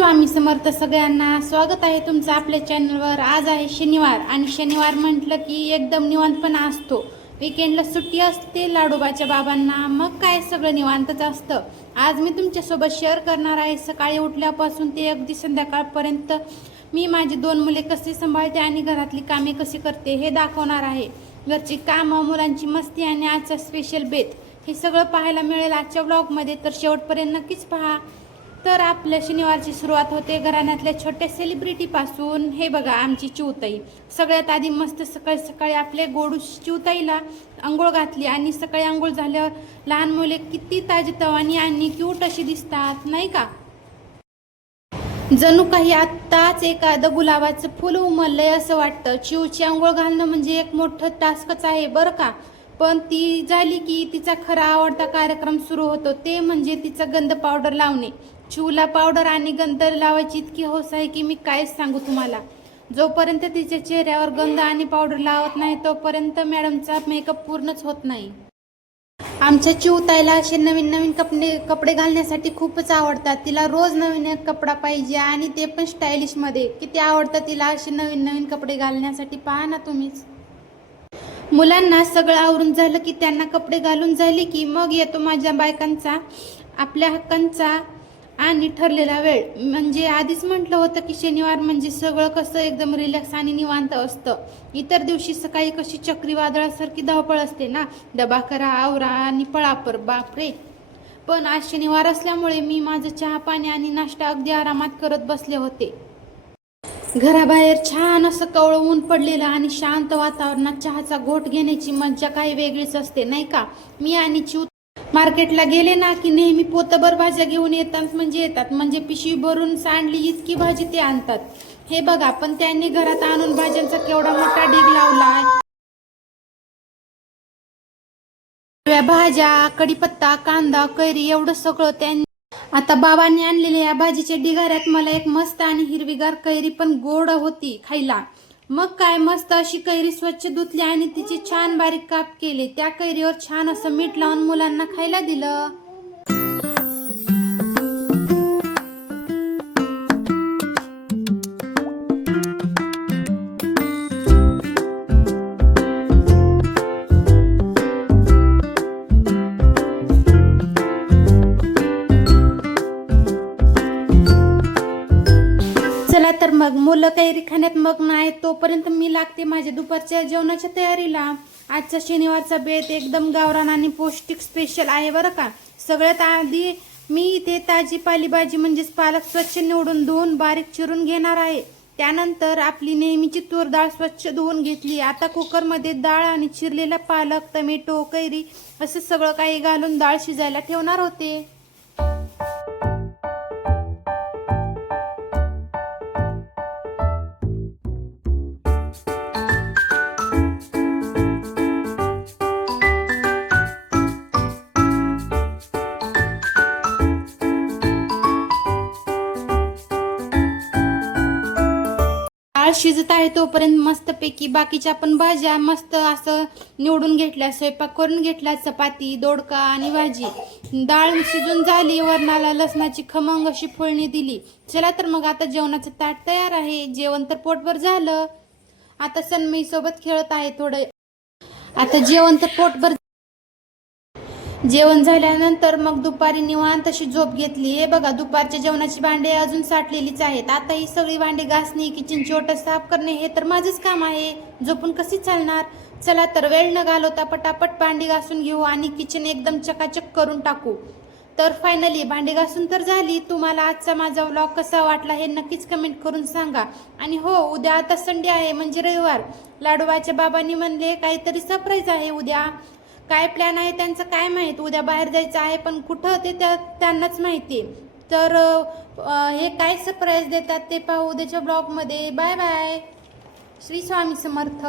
स्वामी समर्थ सगळ्यांना स्वागत आहे तुमचं आपल्या चॅनलवर। आज आहे शनिवार आणि शनिवार म्हटलं की एकदम निवांतपणा असतो। वीकेंडला सुट्टी असते लाडोबाच्या बाबांना, मग काय सगळं निवांतच असतं। आज मी तुमच्यासोबत शेअर करणार आहे सकाळी उठल्यापासून ते अगदी संध्याकाळपर्यंत मी माझी 2 मुले कसे सांभाळते आणि घरातली कामे कशी करते हे दाखवणार आहे। घरची कामं, मुलांची मस्ती आणि आजचा स्पेशल बेत हे सगळं पाहायला मिळेल आजच्या व्लॉगमध्ये, तर शेवटपर्यंत नक्कीच पहा। तर आपल्या शनिवारची सुरुवात होते घराण्यातल्या छोट्या सेलिब्रिटीपासून। हे बघा आमची चिवताई, सगळ्यात आधी मस्त सकाळी सकाळी आपले गोडू चिवताईला आंघोळ घातली आणि सकाळी आंघोळ झाल्यावर लहान मुले किती ताजीतवानी आणि क्यूट अशी दिसतात नाही का। जणू काही आत्ताच एखादं गुलाबाचं फुल उमललंय असं वाटतं। चिवची आंघोळ घालणं म्हणजे एक मोठं टास्कच आहे बरं का, पण ती झाली की तिचा खरा आवडता कार्यक्रम सुरू होतो, ते म्हणजे तिचा गंध पावडर लावणे। चिवला पावडर आणि गंध लावायची इतकी हौस आहे की मी कायच सांगू तुम्हाला। जोपर्यंत तिच्या चेहऱ्यावर गंध आणि पावडर लावत नाही तोपर्यंत मॅडमचा मेकअप पूर्णच होत नाही। आमच्या चिवताईला असे नवीन नवीन कपडे घालण्यासाठी खूपच आवडतात। तिला रोज नवीन एक कपडा पाहिजे आणि ते पण स्टायलिश मध्ये। किती आवडतं तिला असे नवीन नवीन कपडे घालण्यासाठी, पहा ना तुम्हीच। मुलांना सगळं आवरून झालं की त्यांना कपडे घालून झाले की मग येतो माझ्या बायकांचा आपल्या हक्कांचा आणि ठरलेला वेळ। म्हणजे आधीच म्हटलं होतं की शनिवार म्हणजे सगळं कसं एकदम रिलॅक्स आणि निवांत असतं। इतर दिवशी सकाळी कशी चक्रीवादळासारखी धावपळ असते ना, डबा करा, आवरा आणि पळापर, बापरे। पण आज शनिवार असल्यामुळे मी माझं चहा पाणी आणि नाश्ता अगदी आरामात करत बसले होते। घराबाहेर छान असं कवळं ऊन पडलेलं आणि शांत वातावरणात चहाचा घोट घेण्याची मज्जा काही वेगळीच असते नाही का। मी आणि चिव मार्केटला गेले ना की नेहमी पोतभर भाज्या घेऊन येतात म्हणजे पिशवी भरून सांडली इतकी भाजी ते आणतात। हे बघा, पण त्यांनी घरात आणून भाज्यांचा केवढा मोठा ढीग लावलाय। भाज्या, कढीपत्ता, कांदा, कैरी एवढं सगळं त्यांनी। आता बाबांनी आणलेल्या या भाजीच्या ढिगाऱ्यात मला एक मस्त आणि हिरवीगार कैरी पण गोड होती खायला। मग काय, मस्त अशी कैरी स्वच्छ धुतली आणि तिचे छान बारीक काप केले। त्या कैरीवर छान असं मीठ लावून मुलांना खायला दिलं। चला तर मग मुलं कैरी खाण्यात मग्न आहेत तोपर्यंत मी लागते माझ्या दुपारच्या जेवणाच्या तयारीला। आजचा शनिवारचा बेत एकदम गावरान आणि पौष्टिक स्पेशल आहे बरं का। सगळ्यात आधी मी इथे ताजी पालेभाजी म्हणजेच पालक स्वच्छ निवडून धुवून बारीक चिरून घेणार आहे। त्यानंतर आपली नेहमीची तूर डाळ स्वच्छ धुवून घेतली। आता कुकरमध्ये डाळ आणि चिरलेला पालक, टोमॅटो, कैरी असं सगळं काही घालून डाळ शिजायला ठेवणार होते। डाळ शिजत आहे तोपर्यंत मस्तपैकी बाकीच्या पण भाज्या मस्त असं निवडून घेतल्या, स्वयंपाक करून घेतला। चपाती, दोडका आणि भाजी। डाळ शिजून झाली, वरणाला लसणाची खमंग अशी फोडणी दिली। चला तर मग आता जेवणाचं ताट तयार आहे। जेवण तर पोटभर झालं, आता सन्मयी सोबत खेळत आहे थोडं। आता जेवण झाल्यानंतर मग दुपारी निवांत अशी झोप घेतली। हे बघा, दुपारच्या जेवणाची भांडे अजून साठलेलीच आहेत। आता ही सगळी भांडी घासणी, किचनची ओटा साफ करणे हे तर माझंच काम आहे, झोपून कशी चालणार। चला तर वेळ न घालवता पटापट भांडी घासून घेऊ आणि किचन एकदम चकाचक करून टाकू। तर फायनली भांडी घासून तर झाली। तुम्हाला आजचा माझा व्लॉग कसा वाटला हे नक्कीच कमेंट करून सांगा। आणि हो, उद्या आता संडे आहे म्हणजे रविवार। लाडोबाच्या बाबांनी म्हणले काहीतरी सरप्राईज आहे उद्या। काय प्लॅन आहे त्यांचं काय माहित, उद्या बाहेर जायचं आहे पण कुठं ते त्यांनाच माहिती। तर हे काय सरप्राईज देतात ते पाहू उद्याच्या ब्लॉगमध्ये। Bye bye, Shri Swami Samarth.